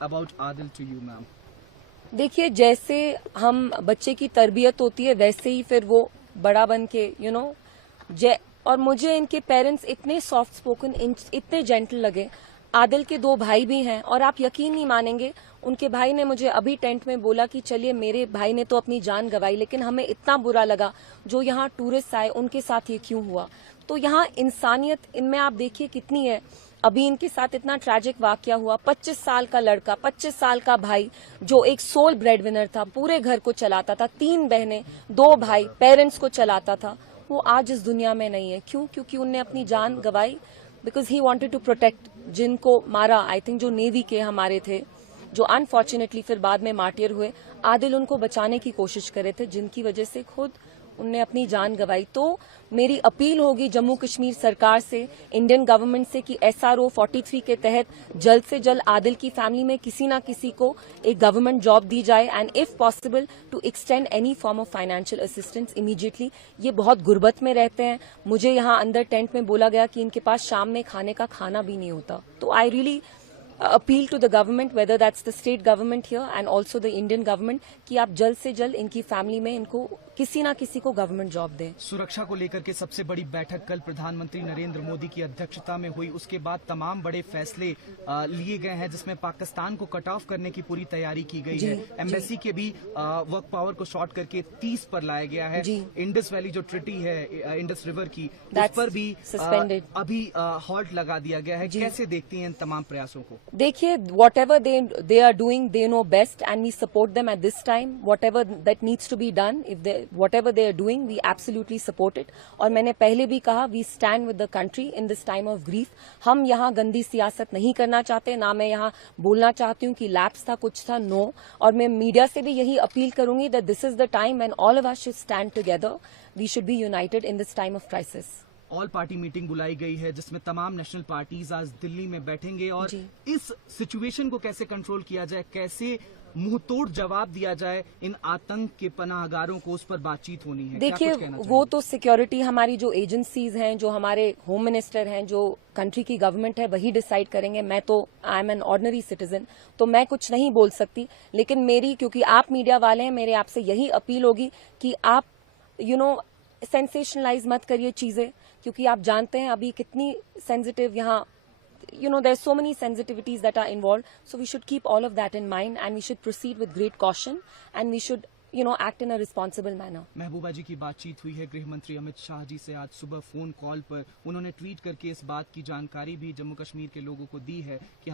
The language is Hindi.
about Adil to you, ma'am? देखिए, जैसे हम बच्चे की तरबियत होती है वैसे ही फिर वो बड़ा बन के और मुझे इनके पेरेंट्स इतने सॉफ्ट स्पोकन, इतने जेंटल लगे। आदिल के 2 भाई भी हैं और आप यकीन नहीं मानेंगे, उनके भाई ने मुझे अभी टेंट में बोला कि चलिए, मेरे भाई ने तो अपनी जान गंवाई, लेकिन हमें इतना बुरा लगा जो यहाँ टूरिस्ट आए उनके साथ ये क्यों हुआ। तो यहाँ इंसानियत इनमें आप देखिए कितनी है। अभी इनके साथ इतना ट्रैजिक वाकया हुआ, 25 साल का लड़का, 25 साल का भाई जो एक सोल ब्रेड विनर था, पूरे घर को चलाता था, 3 बहनें, 2 भाई, पेरेंट्स को चलाता था, वो आज इस दुनिया में नहीं है। क्यों? क्योंकि उनने अपनी जान गंवाई because he wanted to protect जिनको मारा, आई थिंक जो नेवी के हमारे थे, जो अनफॉर्चुनेटली फिर बाद में मार्टियर हुए। आदिल उनको बचाने की कोशिश करे थे, जिनकी वजह से खुद उनने अपनी जान गंवाई। तो मेरी अपील होगी जम्मू कश्मीर सरकार से, इंडियन गवर्नमेंट से कि SRO 43 के तहत जल्द से जल्द आदिल की फैमिली में किसी ना किसी को एक गवर्नमेंट जॉब दी जाए and if possible to extend any form of financial assistance immediately. ये बहुत गुर्बत में रहते हैं। मुझे यहाँ अंदर टेंट में बोला गया कि इनके पास शाम में खाने का खाना भी नहीं होता। तो I really appeal to the government, whether that's the state government here and also the Indian government, कि आप जल्द से जल्द इनकी फैमिली में इनको किसी ना किसी को गवर्नमेंट जॉब दें। सुरक्षा को लेकर के सबसे बड़ी बैठक कल प्रधानमंत्री नरेंद्र मोदी की अध्यक्षता में हुई। उसके बाद तमाम बड़े फैसले लिए गए हैं, जिसमें पाकिस्तान को कट ऑफ करने की पूरी तैयारी की गई है। एम्बेसी के भी वर्क पावर को शॉर्ट करके 30 पर लाया गया है। इंडस वैली जो ट्रिटी है इंडस रिवर की, उस पर भी अभी हॉल्ट लगा दिया गया है। कैसे देखती हैं इन तमाम प्रयासों को? देखिए, whatever they are doing, they know best and we support them at this time. Whatever that needs to be done, whatever they are doing, we absolutely support it. और मैंने पहले भी कहा, we stand with the country in this time of grief. हम यहाँ गंदी सियासत नहीं करना चाहते, ना मैं यहाँ बोलना चाहती हूँ कि लैप्स था, कुछ था, नो। और मैं मीडिया से भी यही अपील करूंगी that this is the time when all of us should stand together. We should be united in this time of crisis. All party meeting बुलाई गई है, जिसमें तमाम नेशनल पार्टीज आज दिल्ली में बैठेंगे और इस सिचुएशन को कैसे कंट्रोल किया जाए, कैसे मुंहतोड़ जवाब दिया जाए इन आतंक के पनाहगारों को, उस पर बातचीत होनी है। देखिए, वो तो सिक्योरिटी हमारी जो एजेंसीज हैं, जो हमारे होम मिनिस्टर हैं, जो कंट्री की गवर्नमेंट है, वही डिसाइड करेंगे। मैं तो I am an ordinary citizen, तो मैं कुछ नहीं बोल सकती। लेकिन मेरी, क्योंकि आप मीडिया वाले हैं, मेरे आपसे यही अपील होगी कि आप सेंसेशनलाइज मत करिए चीजें, क्योंकि आप जानते हैं अभी कितनी सेंसिटिव यहाँ there are so many sensitivities that are involved, so we should keep all of that in mind and we should proceed with great caution and we should act in a responsible manner. महबूबा जी की बातचीत हुई है गृह मंत्री अमित शाह जी से आज सुबह फोन कॉल पर। उन्होंने ट्वीट करके इस बात की जानकारी भी जम्मू कश्मीर के लोगों को दी है कि